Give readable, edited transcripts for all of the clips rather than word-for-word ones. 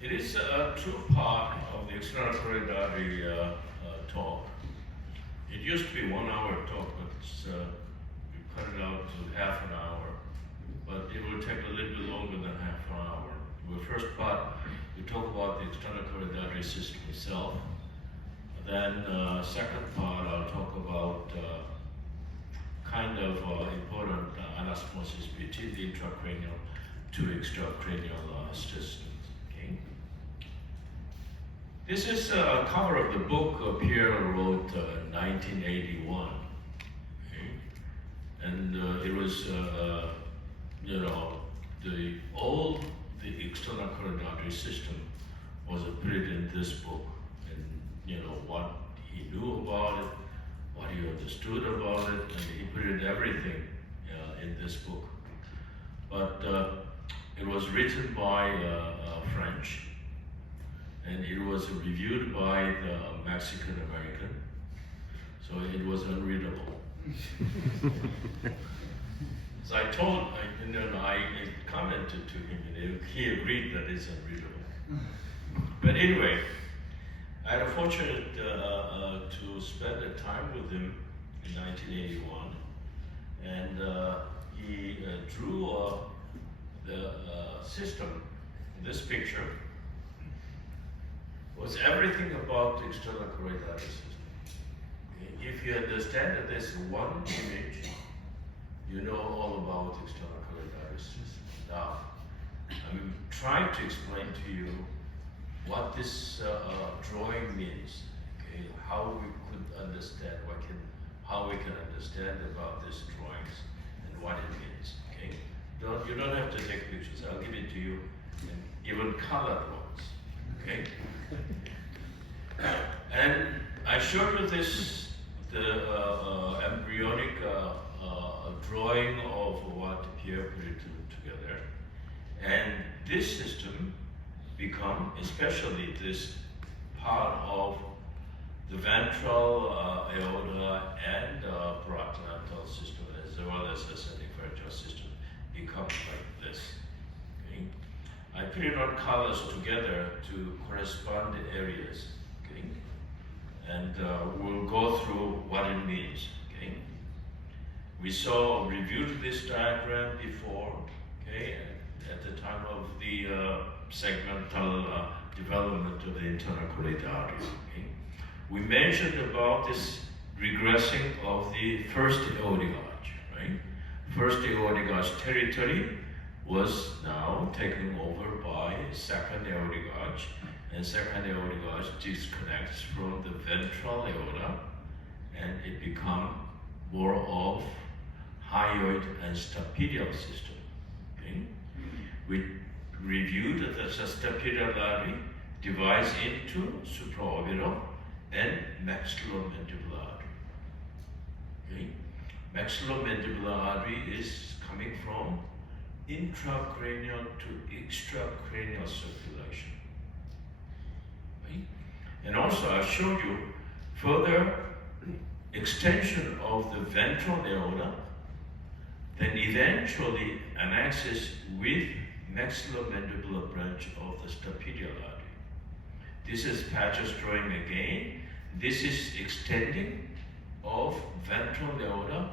It is a true part of the external carotid artery talk. It used to be 1 hour talk, but we cut it out to half an hour. But it will take a little bit longer than half an hour. The first part, we talk about the external carotid artery system itself. Then second part, I'll talk about kind of important anastomosis between the intracranial to extracranial systems. Okay. This is a cover of the book Pierre wrote in 1981. Okay. And it was, the external carotid artery system was put in this book. And, what he knew about it, what he understood about it, and he put in everything in this book. But it was written by French, and it was reviewed by the Mexican American, so it was unreadable. So I commented to him, and he agreed that it's unreadable. But anyway, I had a fortunate to spend a time with him in 1981, and he drew the system. This picture was everything about the external carotid artery system. Okay? If you understand that there's one image, you know all about the external carotid artery system. Now, I'm trying to explain to you what this drawing means, okay? How we could understand, how we can understand about these drawings and what it means, okay? You don't have to take pictures. I'll give it to you, and even colored ones, okay? And I showed you the embryonic drawing of what Pierre put it together, and this system become, especially this part of the ventral aorta and paracliental system, as well as the ascending pharyngeal system, becomes like this. Okay? I put it on colors together to correspond the areas. Okay? And we'll go through what it means. Okay? We reviewed this diagram before, okay, at the time of the segmental development of the internal carotid artery. Okay? We mentioned about this regressing of the first aortic arch, right? First aortic arch territory was now taken over by second aortic arch, and second aortic arch disconnects from the ventral aorta, and it becomes more of hyoid and stapedial system. Okay? We reviewed that the stapedial artery divides into supraorbital and maxillomandibular artery. Okay? Maxillomandibular artery is coming from intracranial to extracranial circulation. Right? And also I showed you further extension of the ventral aorta, then eventually an axis with maxillomandibular branch of the stapedial artery. This is Patch's drawing again. This is extending of ventral aorta.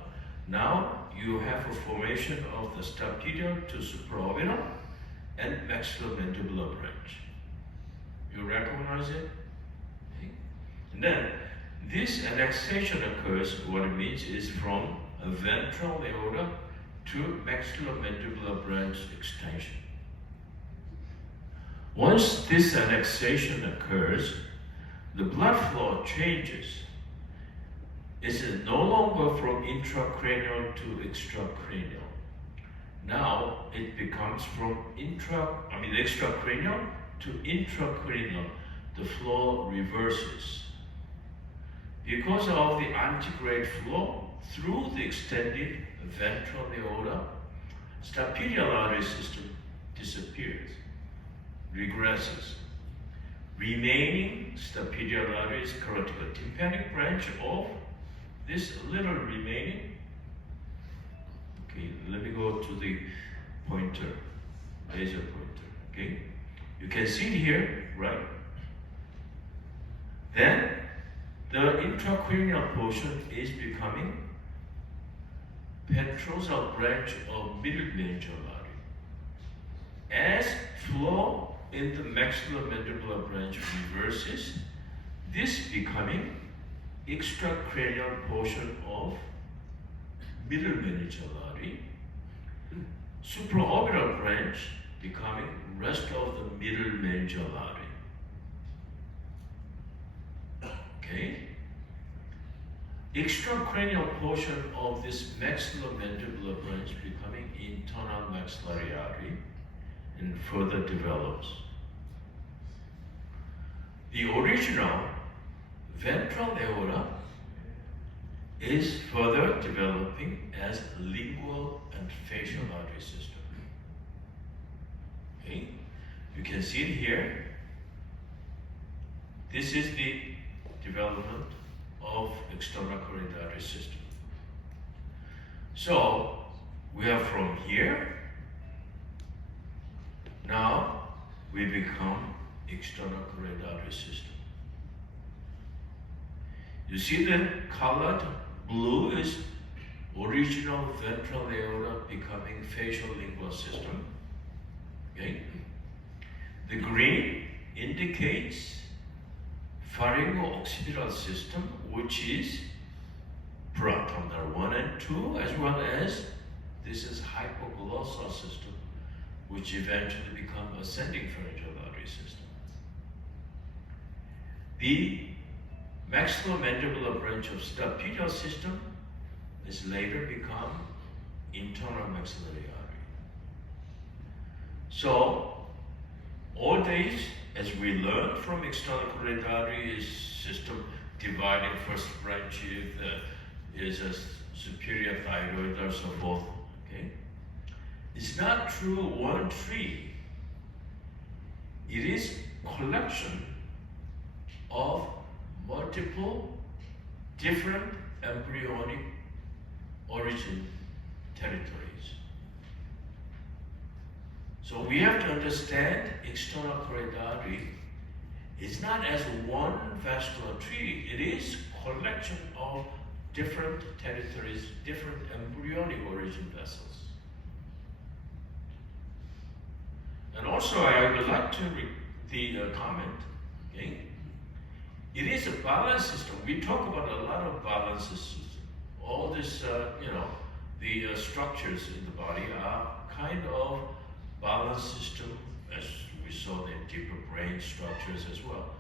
Now you have a formation of the stapedial to supraorbital and maxillomandibular branch. You recognize it? Okay. And then this annexation occurs, what it means is from a ventral aorta to maxillomandibular branch extension. Once this annexation occurs, the blood flow changes. It's no longer from intracranial to extracranial. Now it becomes from extracranial to intracranial. The flow reverses. Because of the antegrade flow through the extended ventral aorta, stapedial artery system disappears, regresses. Remaining stapedial artery is carotid-tympanic branch of this little remaining. Okay, let me go to the pointer, laser pointer. Okay, You can see it here, right? Then the intracranial portion is becoming petrosal branch of middle meningeal artery. As flow in the maxillomandibular branch reverses, this becoming extracranial portion of middle meningeal artery, supraorbital branch becoming rest of the middle meningeal artery. Okay? Extracranial portion of this maxillomandibular branch becoming internal maxillary artery and further develops. The original ventral aorta is further developing as lingual and facial artery system. Okay? You can see it here. This is the development of external carotid artery system. So we are from here. Now we become external carotid artery system. You see the colored blue is original ventral aorta becoming facial lingual system. Okay? The green indicates pharyngo-occipital system, which is paratomal 1 and 2, as well as this is hypoglossal system, which eventually become ascending pharyngeal artery system. The maxillomandibular branch of stapedial system is later become internal maxillary artery. So all days, as we learn from external carotid artery, is system dividing first branch is a superior thyroid or so forth. Okay, it's not true one tree. It is collection of multiple different embryonic origin territories. So we have to understand external carotid artery is not as one vascular tree. It is collection of different territories, different embryonic origin vessels. And also I would like to read the comment. Okay? It is a balance system. We talk about a lot of balances. All this, the structures in the body are kind of balance system, as we saw the deeper brain structures as well.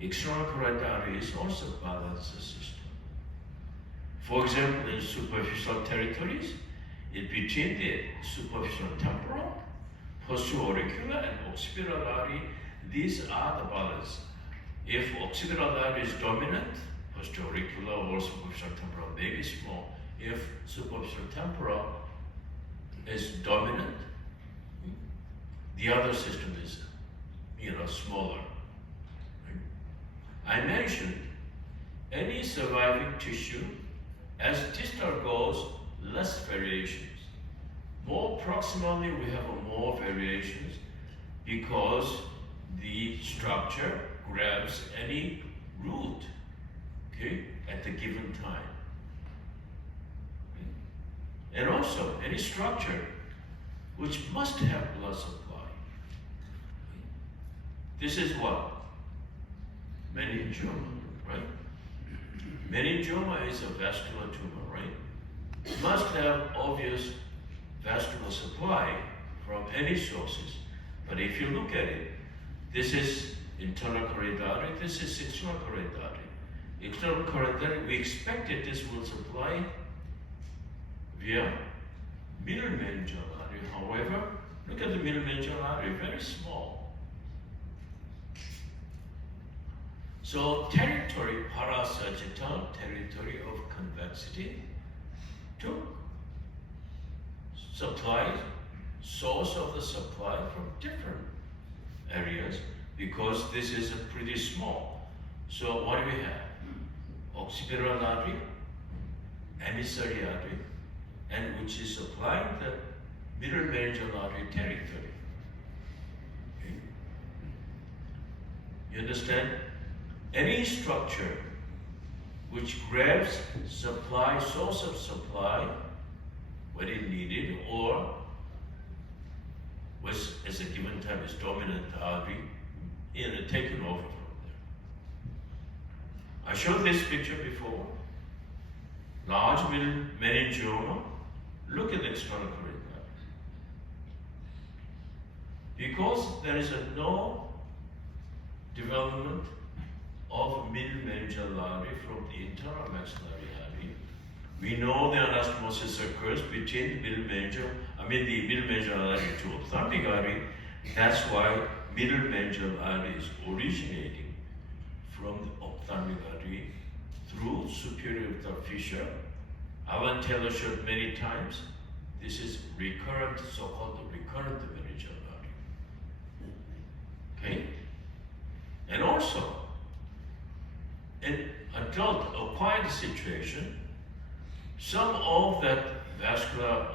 External carotid artery is also balance system. For example, in superficial territories, it's between the superficial temporal, posterior auricular, and occipital artery. These are the balance. If occipital artery is dominant, posterior auricular or superficial temporal may be small. If superficial temporal is dominant, the other system is, smaller. I mentioned any surviving tissue, as distal goes, less variations. More proximally, we have more variations because the structure grabs any root, okay, at the given time. And also, any structure which must have blood supply. This is what? Meningioma, right? Meningioma is a vascular tumor, right? It must have obvious vascular supply from any sources. But if you look at it, this is internal carotid artery, this is external carotid artery. External carotid artery, we expected this will supply via middle meningeal artery. However, look at the middle meningeal artery, very small. So territory, parasagittal territory of convexity, took supply, source of the supply from different areas because this is pretty small. So what do we have? Occipital artery, emissary artery, and which is supplying the middle meningeal artery territory. Okay. You understand? Any structure which grabs supply, source of supply when it needed, or was at a given time is dominant artery, taken over from there. I showed this picture before. Large middle meningioma. Look at the external carotid artery. Because there is no development of middle meningeal artery from the internal maxillary artery, we know the anastomosis occurs between the middle meningeal artery to ophthalmic artery. That's why middle meningeal artery is originating from the ophthalmic artery through superior ophthalmic fissure. Alan Taylor showed many times. This is recurrent, so-called recurrent meningeal artery. Okay? And also, in adult acquired situation, some of that vascular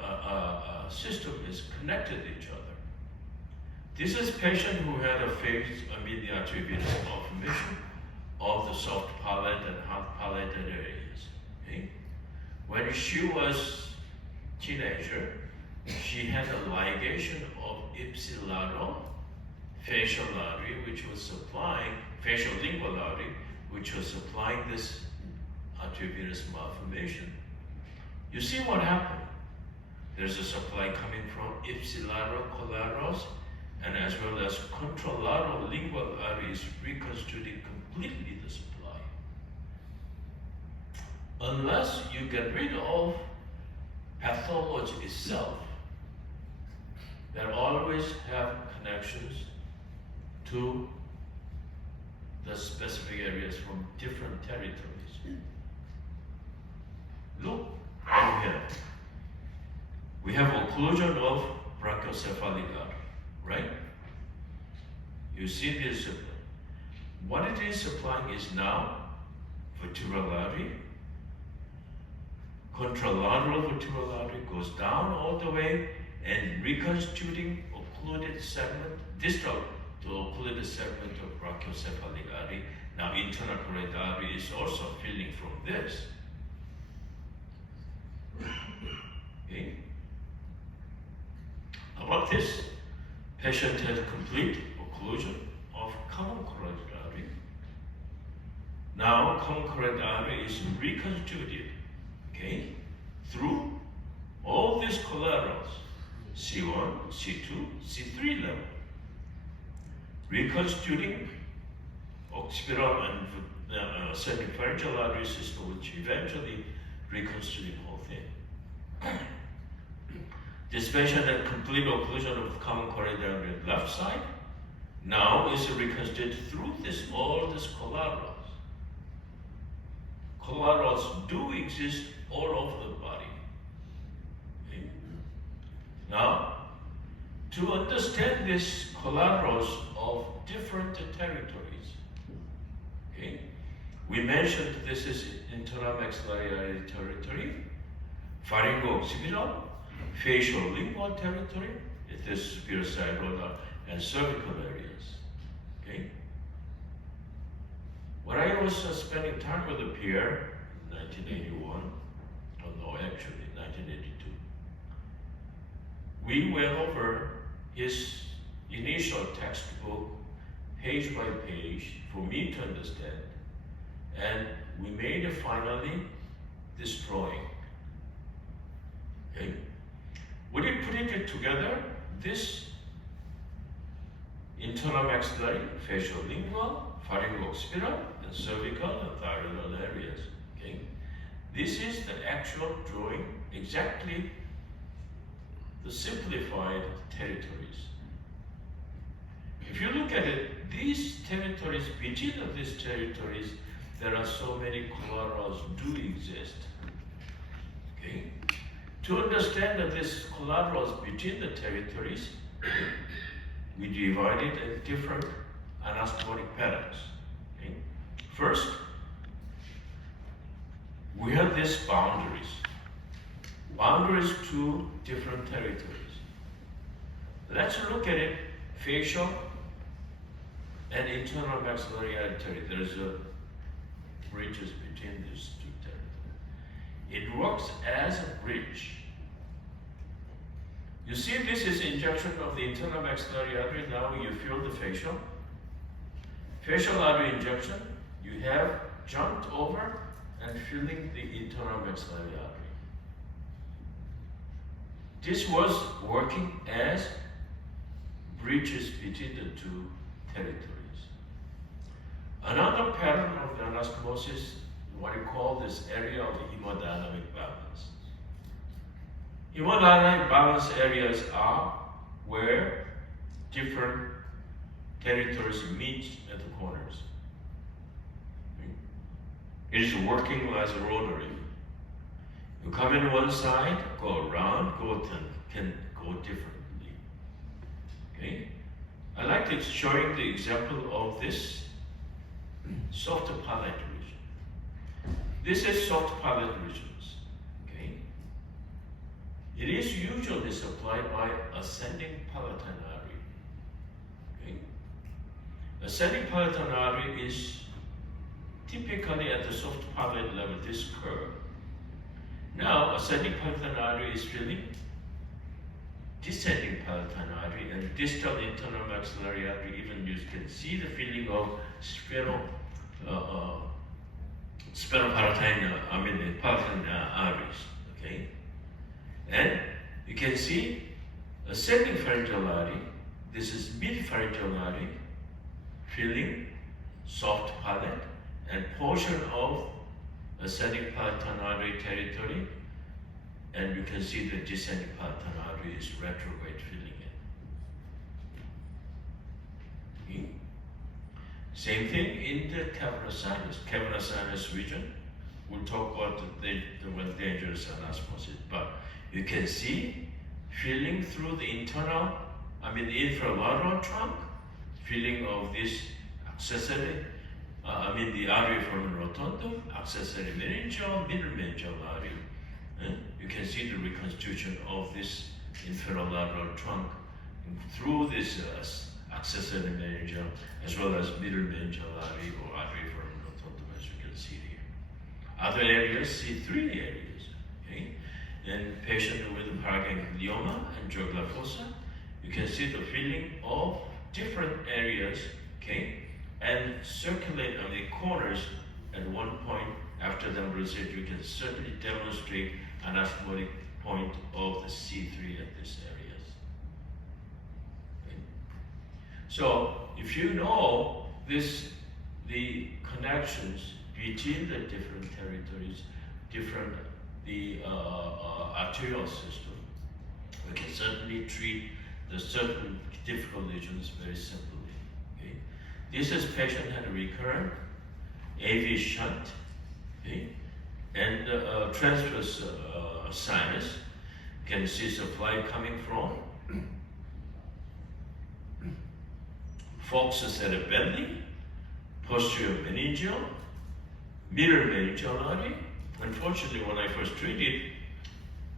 system is connected to each other. This is a patient who had a phase the arteriovenous malformation of the soft palate and hard palatal areas. Okay? When she was teenager, she had a ligation of ipsilateral facial artery, which was supplying facial lingual artery, which was supplying this arteriovenous malformation. You see what happened? There's a supply coming from ipsilateral collaterals, and as well as contralateral lingual arteries reconstituting completely the supply. Unless you get rid of pathology itself, that always have connections to the specific areas from different territories. Look over here. We have occlusion of brachiocephalic artery, right? You see this. What it is supplying is now vertebral artery. Contralateral vertebral artery goes down all the way and reconstituting occluded segment, distal to occluded segment of brachiocephalic artery. Now internal carotid artery is also filling from this. Okay. About this, patient has complete occlusion of common carotid artery. Now common carotid artery is reconstituted, okay, through all these collaterals, C1, C2, C3 level, reconstituting occipital and semipharyngeal artery system, which eventually reconstituting the whole thing. This patient had complete occlusion of common carotid artery on the left side. Now is reconstituted through all these collaterals. Collaterals do exist all over the body. Okay. Now, to understand these collaterals of different territories, okay, we mentioned this is internal maxillary artery territory, pharyngo-occipital, facial lingual territory, it is superior cycloidal and cervical areas. Okay. When I was spending time with a peer in 1981, oh no, actually 1982, we went over his initial textbook page by page for me to understand, and we made finally this drawing. Okay. When we put it together, this internal maxillary, facial lingual, pharyngo-occipital, and cervical and thyroidal areas. Okay, this is the actual drawing, exactly the simplified territories. If you look at it, these territories, between these territories, there are so many collaterals do exist. Okay. To understand that these collaterals between the territories, we divide it in different anastomotic patterns. Okay. First, we have these boundaries to different territories. Let's look at it: facial, and internal maxillary artery. There's a bridges between these two territories. It works as a bridge. You see, this is injection of the internal maxillary artery. Now you feel the facial artery injection. You have jumped over and filling the internal maxillary artery. This was working as bridges between the two territories. Another pattern of the anastomosis, what you call this area of hemodynamic balance. Hemodynamic balance areas are where different territories meet at the corners. It is working as a rotary. You come in one side, go around, can go differently. Okay? I like to showing the example of this soft palate region. This is soft palate regions. Okay? It is usually supplied by ascending palatine artery. Okay? Ascending palatine artery is typically at the soft palate level, this curve. Now, ascending palatine artery is filling descending palatine artery and distal internal maxillary artery. Even you can see the filling of palatine arteries. Okay, and you can see ascending pharyngeal artery. This is mid-pharyngeal artery filling soft palate and portion of ascending palatine artery territory, and you can see the descending palatine artery is retrograde filling it. Okay. Same thing in the cavernous sinus region. We'll talk about the dangerous anastomosis, but you can see filling through the infralateral trunk, filling of this accessory, the artery from rotundum, accessory meningeal, middle meningeal artery. You can see the reconstitution of this infralateral trunk through this accessory meningeal as well as middle meningeal artery or artery from rotundum, as you can see here. Other areas, see three areas. Okay? In patient with paraganglioma and angioglyphosa, you can see the filling of different areas, okay, and circulate on the corners at one point. After the embolization, you can certainly demonstrate anastomotic point of the C3 at these areas. Okay. So if you know the connections between the different territories, the arterial system, we can certainly treat the certain difficult lesions very simply. Okay. This is patient had a recurrent AV shunt. Okay. And transverse sinus, you can see supply coming from Fox cerebelli, posterior meningeal, middle meningeal artery. Unfortunately, when I first treated,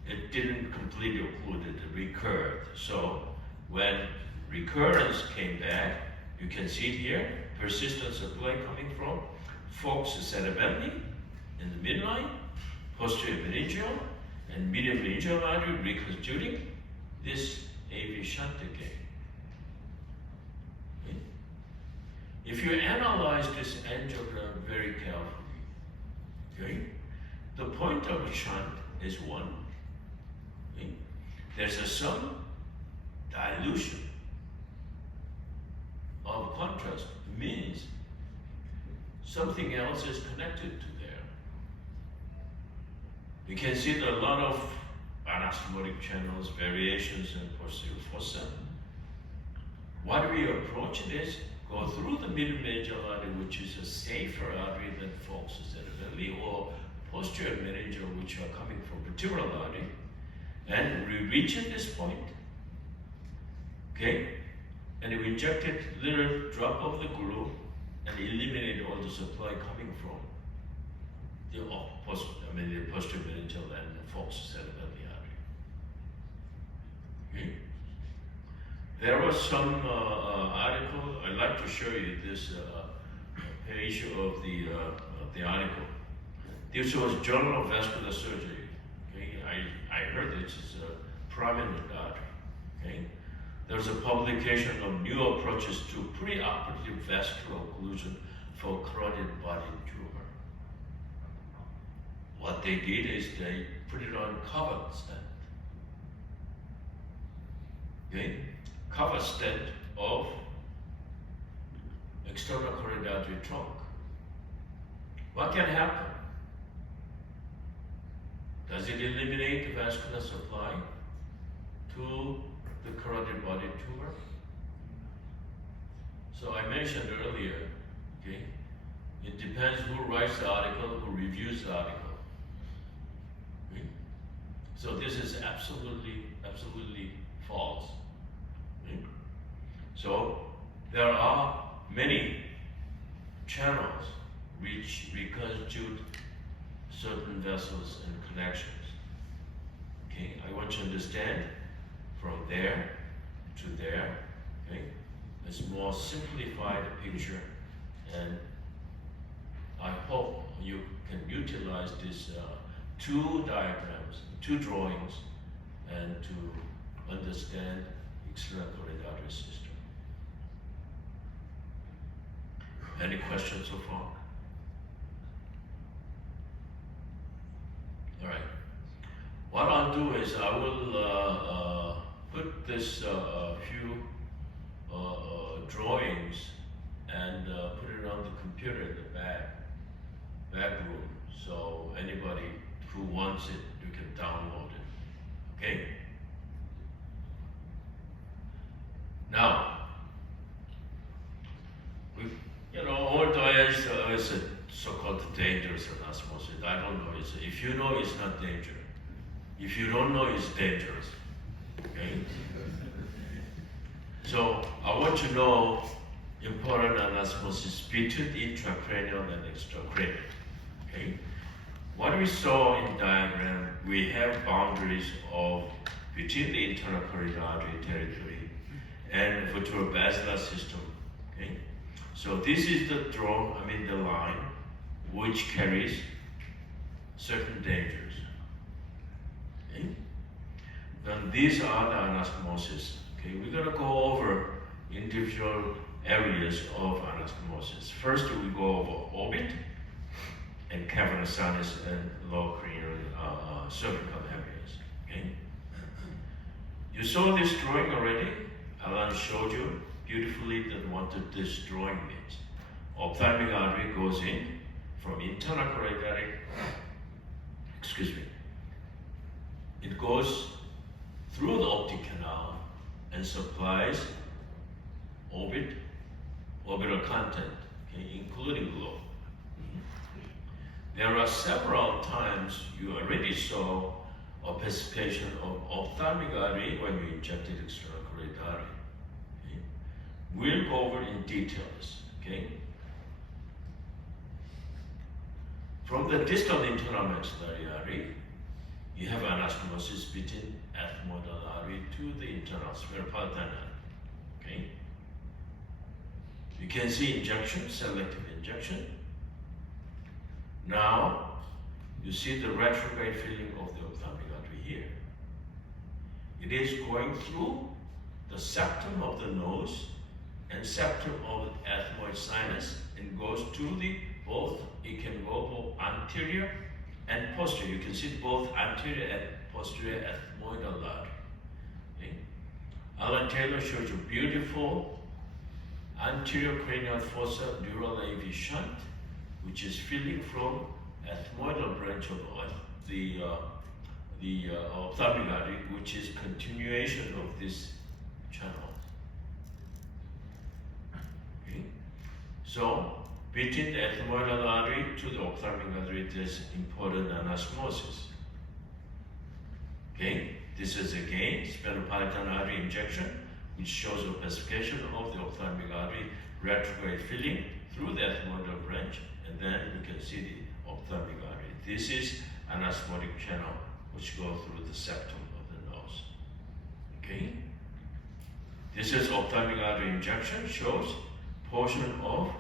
it didn't completely occlude, it recurred. So when recurrence came back, you can see here, persistent supply coming from Fox cerebelli in the midline, posterior meningeal, and medial meningeal artery reconstituting this AV shunt again. Okay. If you analyze this angiogram very carefully, okay, the point of a shunt is 1. Okay. There's some dilution of contrast. It means something else is connected to there. You can see there are a lot of anastomotic channels, variations in posterior fossa. What we approach is go through the middle meningeal artery, which is a safer artery than Fox cerebelli, or posterior meningeal, which are coming from vertebral artery, and we reach at this point, okay, and we injected little drop of the glue and eliminate all the supply coming from the posterior meningeal and Fox cerebelli artery. Okay. There was some article. I'd like to show you this page of the article. This was Journal of Vascular Surgery. Okay, I heard this is a prominent article. Okay, there's a publication of new approaches to preoperative vascular occlusion for carotid body tumor. What they did is they put it on cover stent. Okay, cover stent of external carotid artery trunk. What can happen? Does it eliminate the vascular supply to the carotid body tumor? So I mentioned earlier, okay, it depends who writes the article, who reviews the article. Okay? So this is absolutely false. Okay? So there are many channels which reconstitute certain vessels and connections. Okay, I want you to understand from there to there. Okay, it's more simplified picture, and I hope you can utilize these two diagrams, two drawings, and to understand external carotid artery system. Any questions so far? All right. What I'll do is I will put this few drawings and put it on the computer in the back room. So anybody who wants it, you can download it. Okay. Now, although it's a so-called dangerous anastomosis, I don't know. If you know, it's not dangerous. If you don't know, it's dangerous. Okay? So I want to know important anastomosis between intracranial and extracranial. Okay? What we saw in diagram, we have boundaries of between the internal carotid artery territory and vertebrobasilar system. Okay? So this is the the line which carries certain dangers. Okay? Then these are the anastomosis. Okay, we're gonna go over individual areas of anastomosis. First, we go over orbit and cavernous sinus and lower cranial cervical areas. Okay. You saw this drawing already. Alan showed you beautifully what this drawing means. Ophthalmic artery goes in from internal carotid artery. It goes through the optic canal and supplies orbital content, okay, including globe. There are several times you already saw opacification of ophthalmic artery when we injected external carotid artery. Okay. We'll go over in details. Okay. From the distal internal maxillary artery, you have anastomosis between ethmoidal artery to the internal spheropolitan artery. Okay. You can see injection, selective injection. Now, you see the retrograde filling of the ophthalmic artery here. It is going through the septum of the nose and septum of the ethmoid sinus and goes to it can go both anterior and posterior. You can see both anterior and posterior ethmoidal artery. Okay. Alan Taylor shows you beautiful anterior cranial fossa neural AV shunt, which is filling from ethmoidal branch of the ophthalmic artery, which is continuation of this channel. Okay. So between the ethmoidal artery to the ophthalmic artery, there's important anastomosis. Okay. This is again spheropolitan artery injection, which shows opacification of the ophthalmic artery, retrograde filling through the ethmoidal branch, and then you can see the ophthalmic artery. This is anastomotic channel which goes through the septum of the nose. Okay? This is ophthalmic artery injection, shows portion of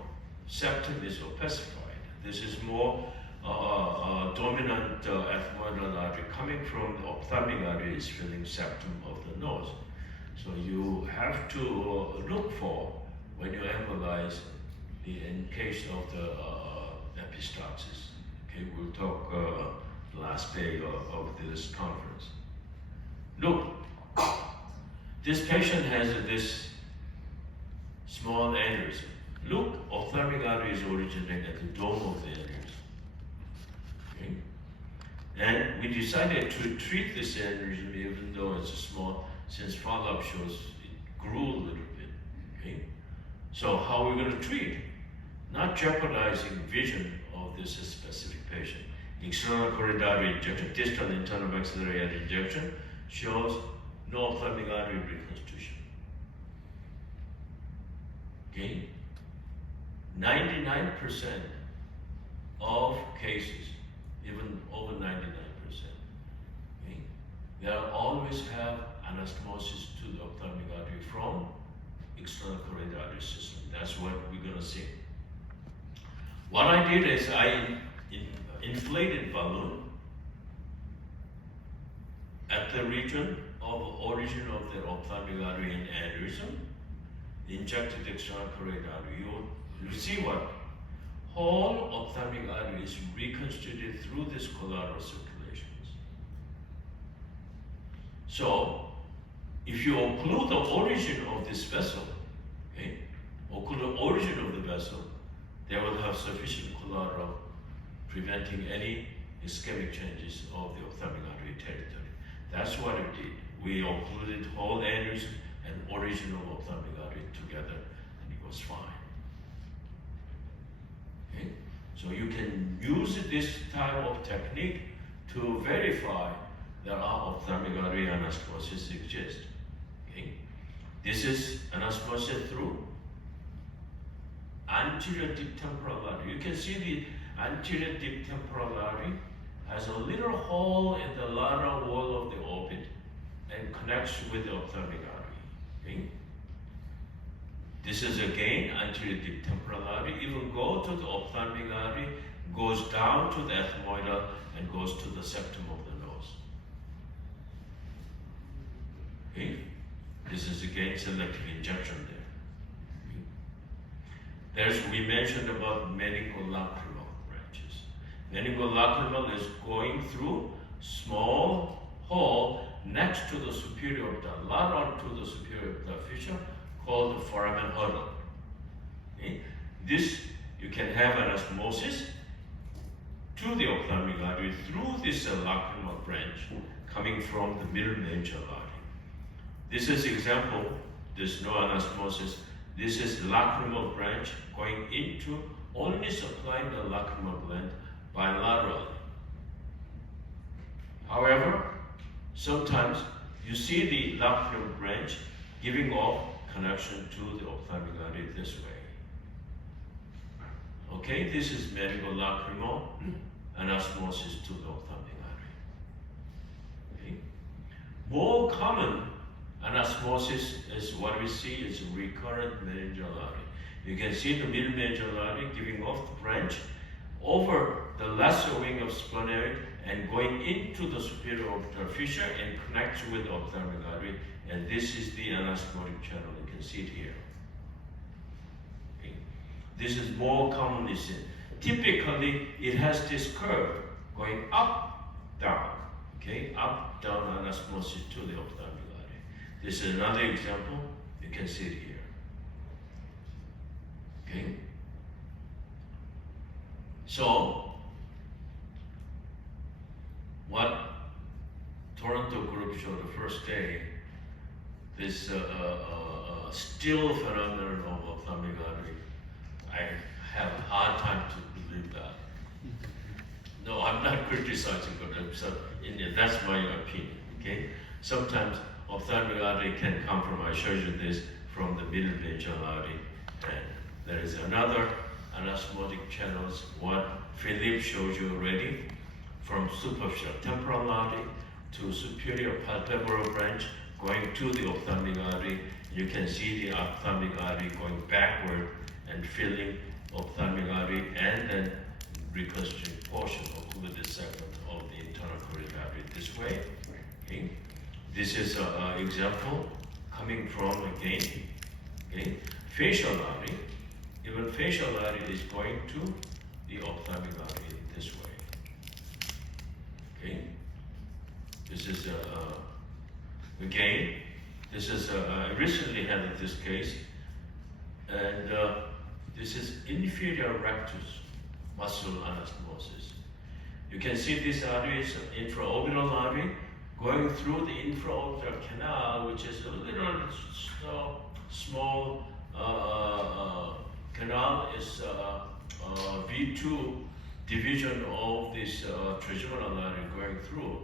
septum is opacified. This is more dominant ethmoidal artery coming from the ophthalmic artery is filling septum of the nose. So you have to look for, when you analyze in case of the epistaxis. Okay, we'll talk the last day of this conference. Look, this patient has this small aneurysm. Look, ophthalmic artery is originating at the dome of the aneurysm. Okay? And we decided to treat this aneurysm even though it's small, since follow-up shows it grew a little bit. Okay? So how are we going to treat? Not jeopardizing vision of this specific patient. External carotid artery injection, distal internal maxillary artery injection shows no ophthalmic artery reconstitution. Okay? 99% of cases, even over 99%, okay, they'll always have anastomosis to the ophthalmic artery from external carotid artery system. That's what we're going to see. What I did is I inflated balloon at the region of origin of the ophthalmic artery and aneurysm, injected external carotid artery. You see what? Whole ophthalmic artery is reconstituted through this collateral circulations. So, if you occlude the origin of this vessel, okay, occlude the origin of the vessel, they will have sufficient collateral preventing any ischemic changes of the ophthalmic artery territory. That's what it did. We occluded whole aneurysm and origin of ophthalmic artery together, and it was fine. Okay? So you can use this type of technique to verify that our ophthalmic artery anastomosis exists. Okay? This is anastomosis through anterior deep temporal artery. You can see the anterior deep temporal artery has a little hole in the lateral wall of the orbit and connects with the ophthalmic artery. Okay? This is again anterior deep temporal artery. It will go to the ophthalmic artery, goes down to the ethmoidal, and goes to the septum of the nose. Okay? This is again selective injection there. We mentioned about meningolacrimal branches. Meningolacrimal is going through small hole next to the superior orbital, lateral to the superior orbital fissure called the foramen huddle. Okay? This, you can have anastomosis to the ophthalmic artery through this lacrimal branch coming from the middle meningeal artery. This is example, there's no anastomosis. This is lacrimal branch going into only supplying the lacrimal gland bilaterally. However, sometimes you see the lacrimal branch giving off connection to the ophthalmic artery this way. Okay, this is meningolacrimal anastomosis to the ophthalmic artery. Okay. More common anastomosis is what we see is recurrent meningeal artery. You can see the middle meningeal artery giving off the branch over the lesser wing of splenoid and going into the superior orbital fissure and connects with the ophthalmic artery, and this is the anastomotic channel. You can see it here. Okay. This is more commonly seen. Typically, it has this curve going up, down. Okay, up, down anastomosis to the ophthalmic artery. This is another example. You can see it here. Okay. So, what Toronto group showed the first day, this still phenomenon of ophthalmic artery, I have a hard time to believe that. No, I'm not criticizing, but that's my opinion. Okay. Sometimes ophthalmic artery can come from, I showed you this, from the middle meningeal artery, and there is another anastomotic channels, what Philippe showed you already, from superficial temporal artery to superior palpebral branch going to the ophthalmic artery You can see the ophthalmic artery going backward and filling ophthalmic artery and then reconstructing portion occluded segment of the internal carotid artery this way. Okay. This is an example coming from again, okay, facial artery. Even facial artery is going to the ophthalmic artery this way. Okay. This is again. This is I recently had this case, and this is inferior rectus muscle anastomosis. You can see this artery is infraorbital artery going through the infraorbital canal, which is a little small canal. Is V2 division of this trigeminal artery going through,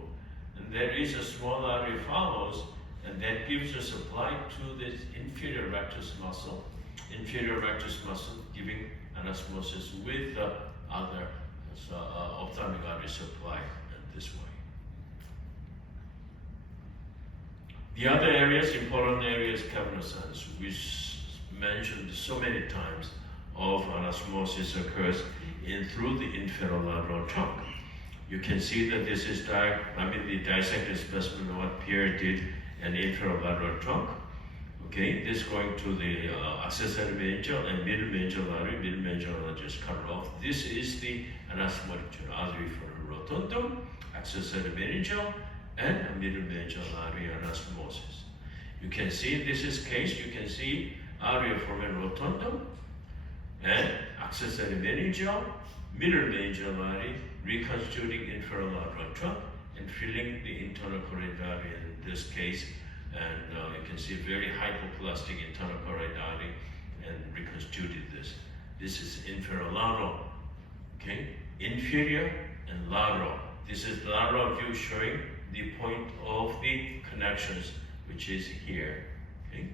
and there is a small artery follows. And that gives a supply to this inferior rectus muscle giving anastomosis with the other ophthalmic artery supply this way. The other areas, important areas, cavernous sinus, which mentioned so many times of anastomosis occurs through the inferolateral trunk. You can see that this is the dissected specimen of what Pierre did an inferolateral trunk. Okay, this going to the accessory meningeal and middle meningeal artery. Middle meningeal artery just cut it off. This is the anastomotic artery for rotundum, accessory meningeal, and middle meningeal artery anastomosis. You can see this is case. You can see artery forming rotundum and accessory meningeal, middle meningeal artery reconstituting inferolateral trunk and filling the internal carotid artery in this case, and you can see very hypoplastic internal carotid artery and reconstituted this. This is inferolateral, okay? Inferior and lateral. This is lateral view showing the point of the connections, which is here, okay?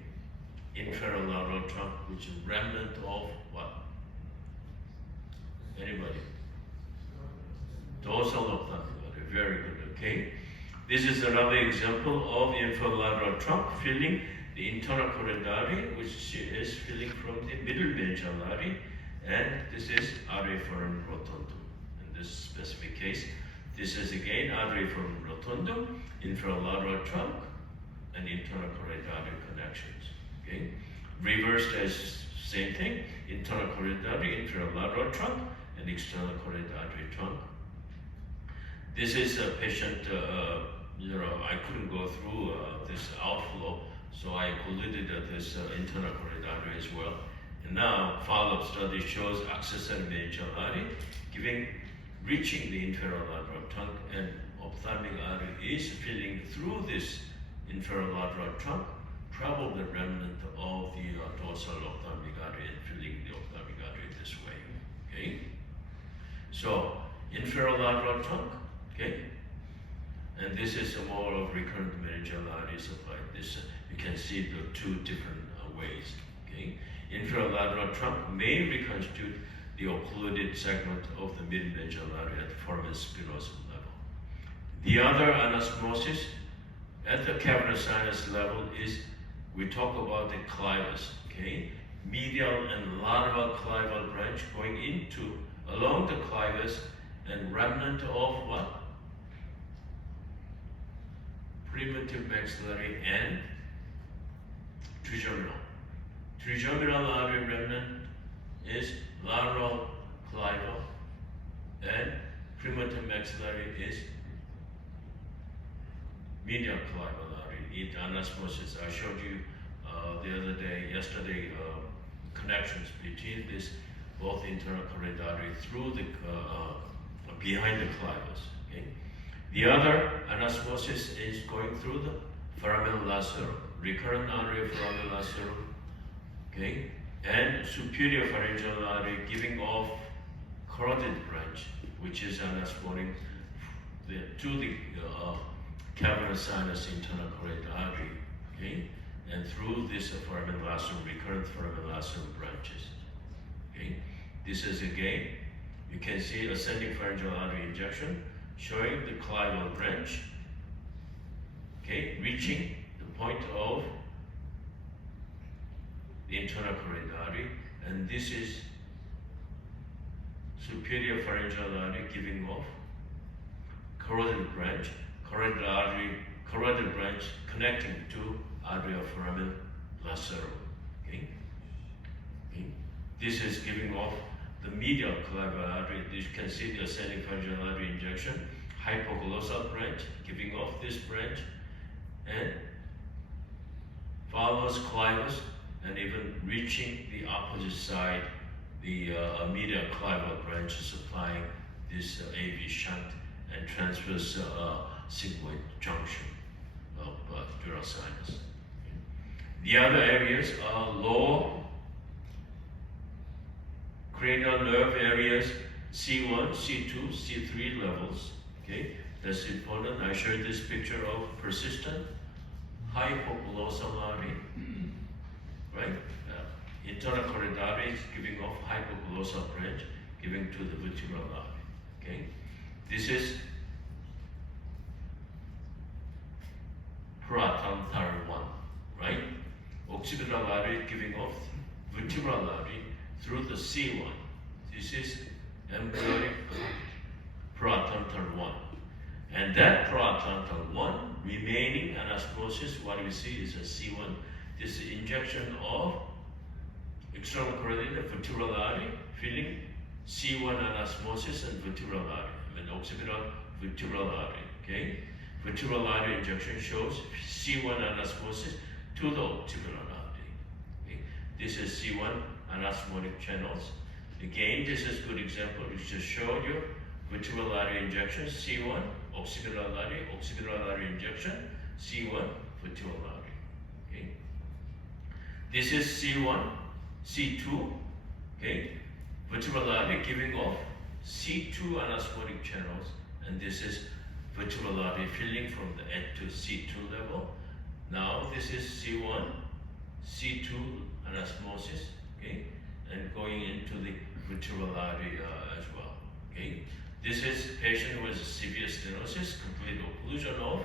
Inferolateral trunk, which is remnant of what? Anybody? Dorsal ophthalmic artery, very good, okay? This is another example of inferolateral trunk filling the internal carotid artery, which is filling from the middle meningeal artery, and this is artery foramen rotundum. In this specific case, this is again artery foramen rotundum, inferolateral trunk, and internal carotid artery connections. Okay, reversed as same thing: internal carotid artery, inferolateral trunk, and external carotid artery trunk. This is a patient, I couldn't go through this outflow, so I occluded this internal carotid artery as well. And now, follow-up study shows accessory meningeal artery reaching the inferolateral trunk, and ophthalmic artery is filling through this inferolateral trunk, probably remnant of the dorsal ophthalmic artery and filling the ophthalmic artery this way. Okay? So, inferolateral trunk. Okay, and this is a more of recurrent meningeal artery supply. This you can see the two different ways. Okay, inferolateral trunk may reconstitute the occluded segment of the mid meningeal artery at the foramen spinosum level. The other anastomosis at the cavernous sinus level is we talk about the clivus. Okay, medial and lateral clival branch going into along the clivus and remnant of what? Primitive maxillary and trigeminal. Trigeminal artery remnant is lateral clival, and primitive maxillary is medial clival artery. Anastomosis. I showed you yesterday, connections between this both internal carotid artery through the behind the clivus. Okay. The other anastomosis is going through the foramen lacerum, recurrent artery foramen lacerum, okay, and superior pharyngeal artery giving off carotid branch, which is anastomotic to the cavernous sinus internal carotid artery, okay, and through this foramen lacerum, recurrent foramen lacerum branches, okay. This is again, you can see ascending pharyngeal artery injection showing the clival branch, okay, reaching the point of the internal carotid artery, and this is superior pharyngeal artery giving off carotid branch, carotid branch connecting to arteria foramen lacerum. Okay? Okay? This is giving off the medial clavicular artery. You can see the ascending pharyngeal artery injection, hypoglossal branch giving off this branch, and follows clivus, and even reaching the opposite side, the medial clavicular branch supplying this AV shunt and transverse sigmoid junction of dural sinus. The other areas are lower cranial nerve areas, C1, C2, C3 levels. Okay, that's important. I showed this picture of persistent hypoglossal artery, right? Internal carotid artery is giving off hypoglossal branch, giving to the vertebral artery. Okay, this is paratontal 1, right? Occipital artery giving off vertebral artery through the C1. This is embryonic paratontal 1. And that paratontal 1 remaining anastomosis, what we see is a C1. This is injection of external carotid vertebral artery, filling C1 anastomosis and vertebral artery. Occipital vertebral artery. Okay, vertebral artery injection shows C1 anastomosis to the occipital artery. Okay? This is C1 anastomotic channels. Again, this is a good example. We just showed you vertebral artery injection, C1, occipital artery injection, C1, vertebral artery. Okay? This is C1, C2, okay? Vertebral artery giving off C2 anastomotic channels, and this is vertebral artery filling from the end to C2 level. Now this is C1, C2 anastomosis, okay, and going into the vertebral artery as well. Okay, this is patient with severe stenosis, complete occlusion of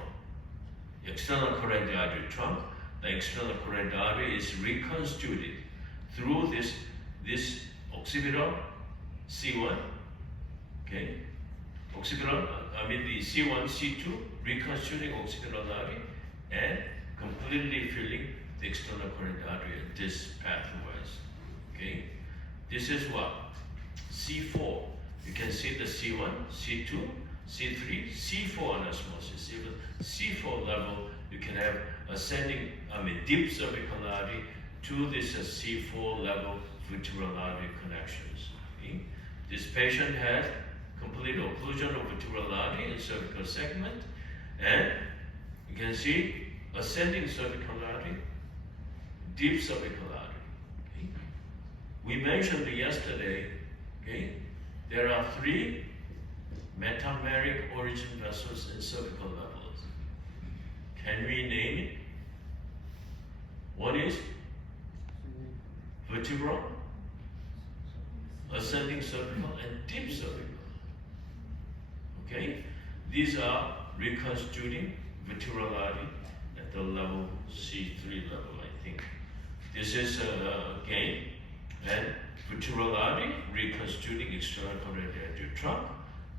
external carotid artery trunk. The external carotid artery is reconstituted through this occipital C1. Okay, the C1, C2 reconstituting occipital artery and completely filling the external carotid artery in this pathways. Okay, this is what? C4. You can see the C1, C2, C3, C4 anastomosis. Even C4 level, you can have ascending, deep cervical artery to this C4 level vertebral artery connections. Okay? This patient had complete occlusion of vertebral artery in cervical segment, and you can see ascending cervical artery, deep cervical artery. Okay? We mentioned yesterday, okay, there are 3 metameric origin vessels in cervical levels. Can we name it? One is vertebral, ascending cervical, and deep cervical. Okay, these are reconstituting vertebral artery at the level C3 level, I think. This is again, and vertebral artery reconstituting external carotid artery trunk.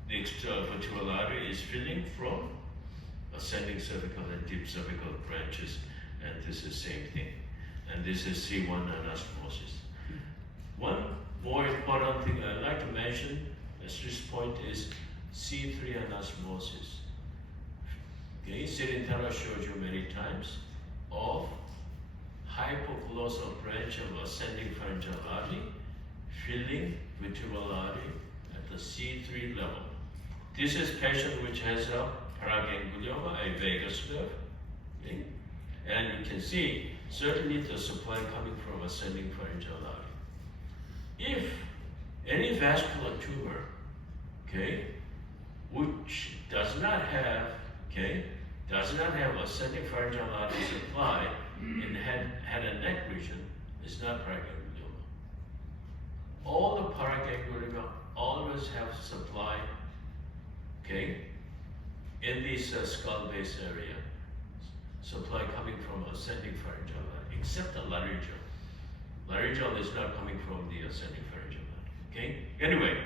The vertebral artery is filling from ascending cervical and deep cervical branches, and this is same thing. And this is C1 anastomosis. One more important thing I'd like to mention at this point is C3 anastomosis. Okay, Sirintara showed you many times of hypoglossal branch of ascending pharyngeal artery filling vertebral artery at the C3 level. This is patient which has a paraganglioma, a vagus nerve. Okay? And you can see certainly the supply coming from ascending pharyngeal artery. If any vascular tumor, okay, which does not have ascending pharyngeal artery supply in the head and neck region, is not paraganglioma. All the paraganglioma always have supply, okay, in this skull base area, supply coming from ascending pharyngeal artery, except the laryngeal. Laryngeal is not coming from the ascending pharyngeal artery. Okay? Anyway,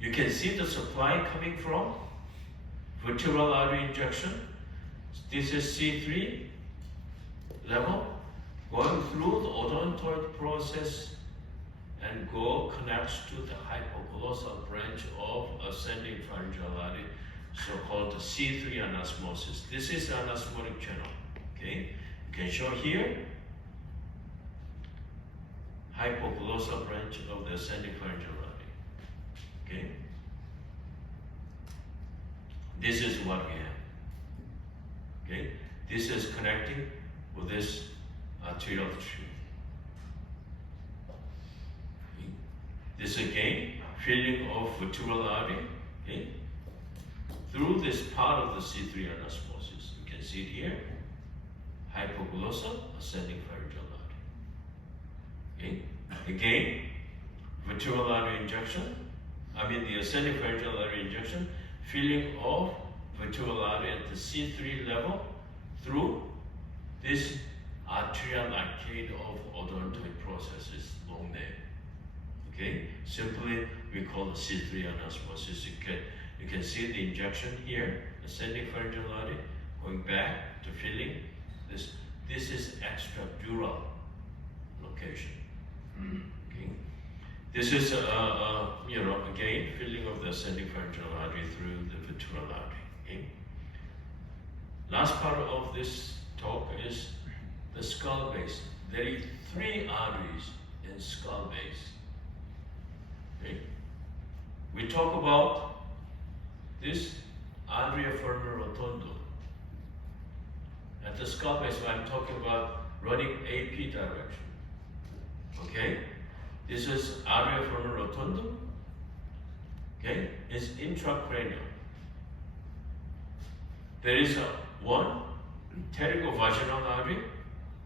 you can see the supply coming from vertebral artery injection. This is C3 level, going through the odontoid process and connects to the hypoglossal branch of ascending pharyngeal artery, so-called C3 anosmosis. This is the anosmotic channel. Okay, you can show here hypoglossal branch of the ascending pharyngeal artery. Okay, this is what we have. Okay, this is connecting with this arterial tube. Okay. This again, filling of vertebral artery. Okay, through this part of the C3 anosmosis. You can see it here. Hypoglossal ascending pharyngeal artery. Okay, again, vertebral artery injection. The ascending pharyngeal artery injection, filling of vertebral artery at the C3 level through this arterial arcade of odontoid processes, long name. Okay, simply we call the C3 anosmosis. You can see the injection here, ascending pharyngeal artery, going back to filling. This is extradural location. Okay, this is again filling of the ascending pharyngeal artery through the vertebral artery. Okay. Last part of this talk is the skull base. There are 3 arteries in skull base. Okay. We talk about this arteria firma rotundum. At the skull base, when I'm talking about running AP direction. Okay? This is arteria firma rotundum. Okay? It's intracranial. There is one pterygovaginal artery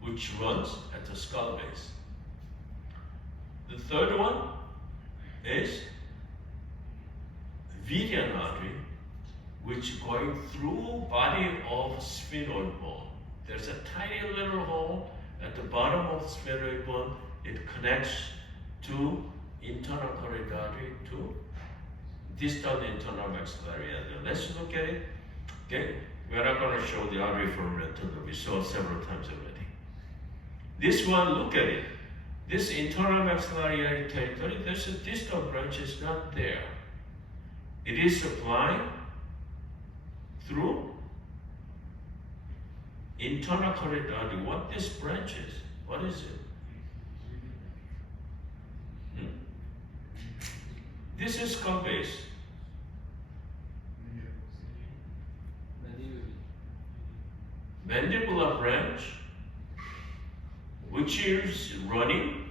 which runs at the skull base. The third one is Vidian artery, which going through body of sphenoid bone. There's a tiny little hole at the bottom of the sphenoid bone. It connects to internal carotid artery to distal internal maxillary artery. Let's look at it. Okay, we're not going to show the artery from rotundum. We saw it several times already. This one, look at it. This internal maxillary artery territory, there's a distal branch, is not there. It is supplying through internal carotid artery. What this branch is? What is it? This is skull base. Mandibular branch, which is running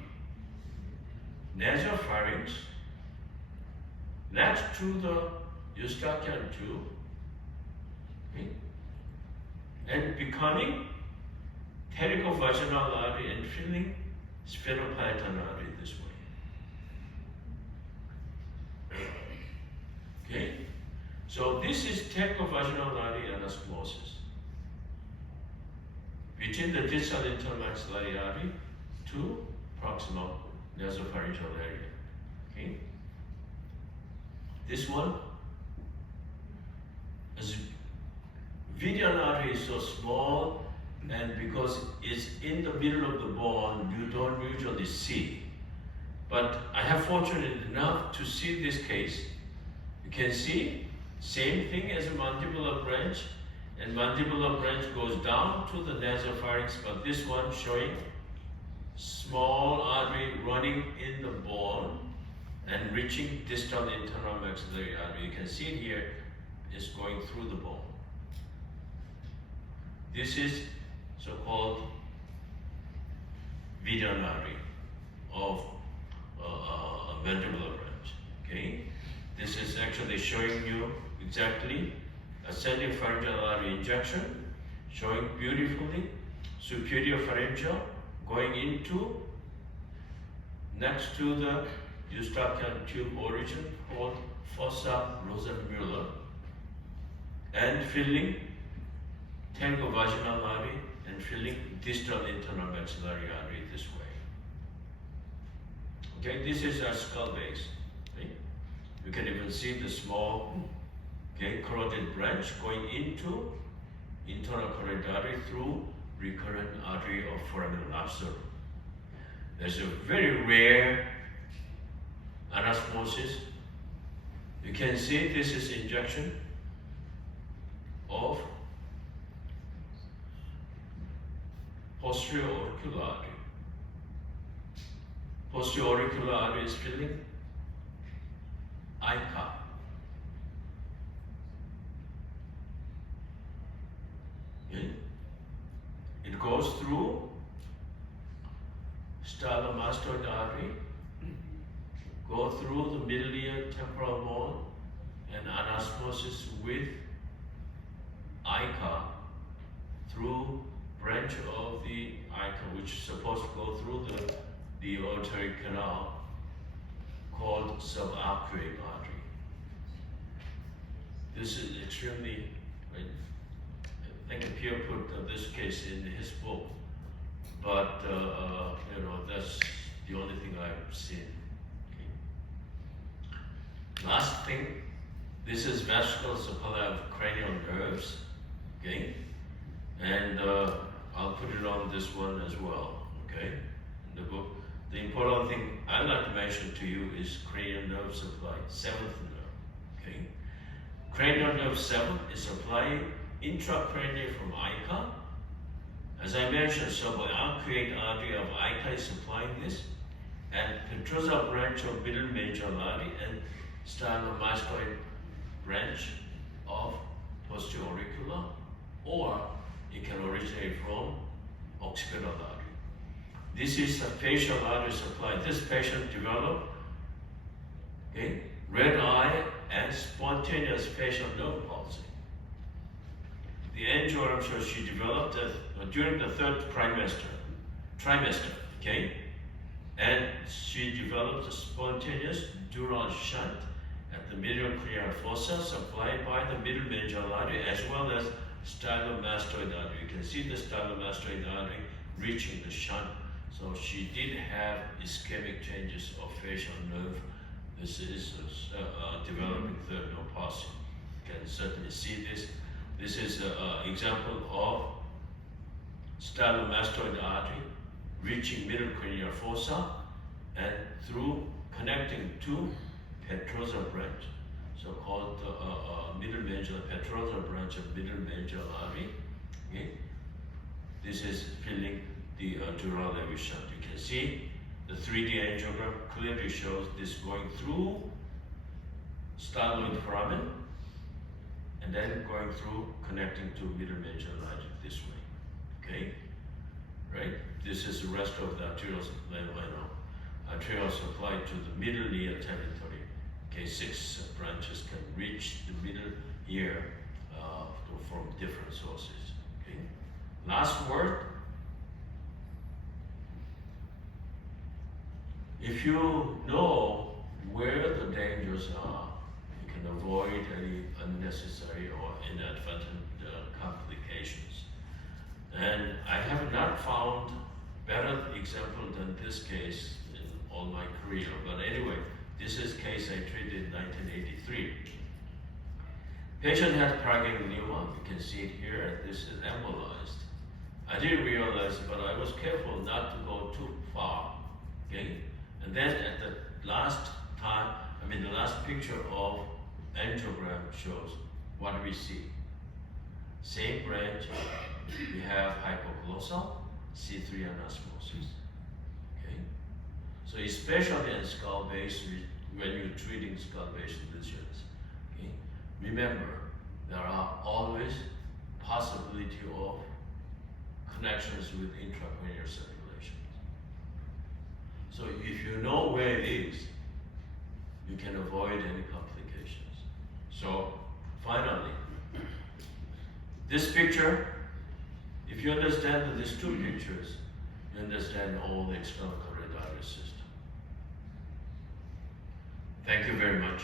nasopharynx next to the eustachian tube, okay, and becoming pterygovaginal artery and filling sphenoparietal artery this way. Okay, so this is pterygovaginal artery anastomosis between the distal internal maxillary artery to proximal nasopharyngeal area. Okay, this one is Vidian artery is so small, and because it's in the middle of the bone, you don't usually see. But I have fortunate enough to see this case. You can see same thing as a mandibular branch, and mandibular branch goes down to the nasopharynx, but this one showing small artery running in the bone and reaching distal internal maxillary artery. You can see it here, it's going through the bone. This is so-called Vidian artery of mandibular branch. Okay, this is actually showing you exactly ascending pharyngeal artery injection, showing beautifully superior pharyngeal going into next to the eustachian tube origin called fossa Rosenmüller, and filling pterygovaginal artery and filling distal internal maxillary artery this way. Okay, this is our skull base. Okay? You can even see the small, okay, carotid branch going into internal carotid artery through recurrent artery of foramen magnum. There's a very rare anastomosis. You can see this is injection of posterior auricular artery. Posterior auricular artery is filling ICA. Okay? It goes through stylomastoid artery, go through the middle ear temporal bone, and anastomosis with ICA through branch of the ICA, which is supposed to go through the aortic canal called subarcuate artery. This is extremely, right? I think Pierre put this case in his book, but you know, that's the only thing I've seen. Okay. Last thing, this is vascular supply of cranial nerves. Okay, and I'll put it on this one as well. Okay, in the book. The important thing I'd like to mention to you is cranial nerve supply, seventh nerve. Okay, cranial nerve 7 is supplying intracranial from ICA. As I mentioned, subarcuate artery of ICA is supplying this, and petrosal branch of middle major artery and stylomastoid branch of posterior auricular, or it can originate from occipital artery. This is the facial artery supply. This patient developed, okay, red eye and spontaneous facial nerve palsy. The angiogram shows she developed during the third trimester, okay, and she developed a spontaneous dural shunt at the middle cranial fossa supplied by the middle major artery as well as stylomastoid artery. You can see the stylomastoid artery reaching the shunt. So she did have ischemic changes of facial nerve. This is developing third nerve palsy. You can certainly see this. This is an example of stylomastoid artery reaching middle cranial fossa and through connecting to petrosal branch, so-called middle major petrosal branch of middle major artery. Okay? This is filling the dural levi shunt. You can see the 3D angiogram clearly shows this going through styloid foramen and then going through connecting to middle major artery this way. Okay, right? This is the rest of the arterial supply to the middle ear territory. Okay, 6 branches can reach the middle ear from different sources. Okay, last word. If you know where the dangers are, you can avoid any unnecessary or inadvertent complications. And I have not found better example than this case in all my career. But anyway, this is case I treated in 1983. Patient had paraganglioma. You can see it here. This is embolized. I didn't realize it, but I was careful not to go too far. Okay. And then at the last time, the last picture of angiogram shows what we see. Same branch, we have hypoglossal, C3 anastomosis. Okay? So especially in skull base, when you're treating skull base lesions, okay? Remember, there are always possibility of connections with intracranial circulation. So if you know where it is, you can avoid any complications. So finally, this picture, if you understand these two pictures, you understand all the external carotid artery system. Thank you very much.